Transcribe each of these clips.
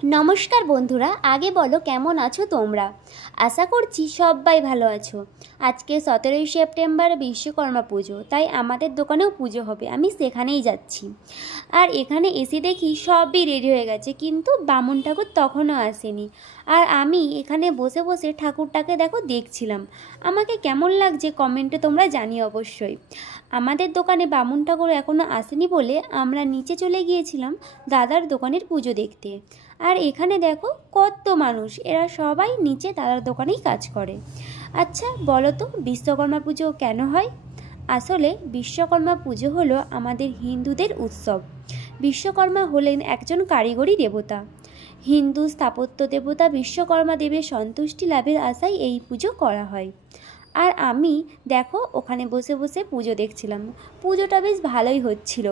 नमस्कार बंधुरा आगे बोलो केमन आछो तोमरा। आशा करछि सबाई भालो आछो। आज के 17 सेप्टेम्बर विश्वकर्मा पुजो, ताई आमादेर दोकानेও पुजो होबे। आमी सेखानेই যাচ্ছি। আর এখানে এসে দেখি সবই রেডি হয়ে গেছে, কিন্তু বামুন ঠাকুর তখনও আসেনি। আর আমি এখানে বসে বসে ঠাকুরটাকে দেখছিলাম। আমাকে কেমন লাগছে কমেন্টে তোমরা জানিও অবশ্যই। আমাদের দোকানে বামুন ঠাকুর এখনো আসেনি বলে আমরা নিচে চলে গিয়েছিলাম দাদার দোকানের পুজো দেখতে। আর এখানে দেখো কত মানুষ, এরা সবাই নিচে দাদার দোকানেই কাজ করে। আচ্ছা বলো তো বিশ্বকর্মা পুজো কেন হয়? আসলে বিশ্বকর্মা পুজো হলো আমাদের হিন্দুদের উৎসব। বিশ্বকর্মা হলেন একজন কারিগরি দেবতা। হিন্দু স্থাপত্য দেবতা বিশ্বকর্মা দেবের সন্তুষ্টি লাভের আশায় এই পুজো করা হয়। আর আমি দেখো ওখানে বসে বসে পুজো দেখছিলাম। পুজোটা বেশ ভালোই হচ্ছিল।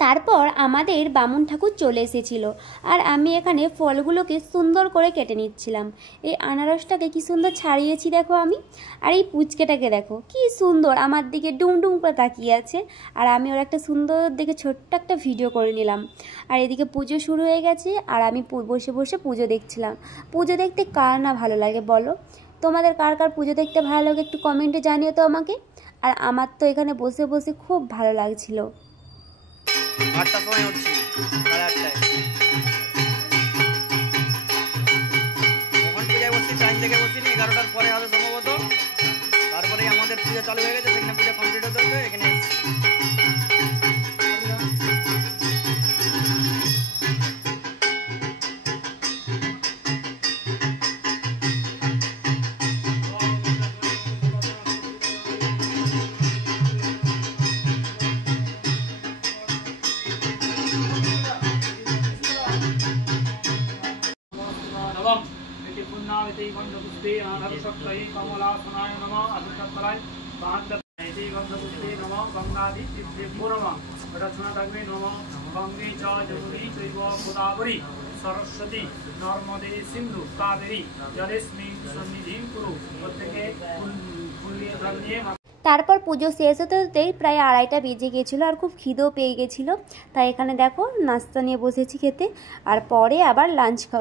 তারপর আমাদের বামুন ঠাকুর চলে এসেছিল, আর আমি এখানে ফলগুলোকে সুন্দর করে কেটে নিচ্ছিলাম। এই আনারসটাকে কি সুন্দর ছাড়িয়েছি দেখো আমি, আর এই পুচকেটাকে দেখো কি সুন্দর আমার দিকে ডুমডুম করে তাকিয়ে আছে। আর আমি ওর একটা সুন্দর দেখে ছোট্ট একটা ভিডিও করে নিলাম। আর এদিকে পুজো শুরু হয়ে গেছে, আর আমি বসে বসে পুজো দেখছিলাম। পুজো দেখতে কার না ভালো লাগে বলো? তোমাদের কার কার পুজো দেখতে ভালো লাগে একটু কমেন্টে জানিও তো আমাকে। আর আমার তো এখানে বসে বসে খুব ভালো লাগছিল। 8টার সময় উঠছি, 8:30টায়। কখন পূজায় বসছি, টাইম দেখে বসছি না, 11টার পরে হবে সম্ভবত। তারপরে আমাদের পূজা চালু হয়ে গেছে, সেখানে পূজা কমপ্লিট হতে হবে। এখানে सरस्वती नर्मदे सिंधु कावेरी जलेस्मिन् सन्निधिं कुरु। তারপর পুজো শেষ হতে হতেই প্রায় 2:30টা বেজে গিয়েছিলো, আর খুব খিদেও পেয়ে গেছিলো। তাই এখানে দেখো নাস্তা নিয়ে বসেছি খেতে, আর পরে আবার লাঞ্চ খাওয়া।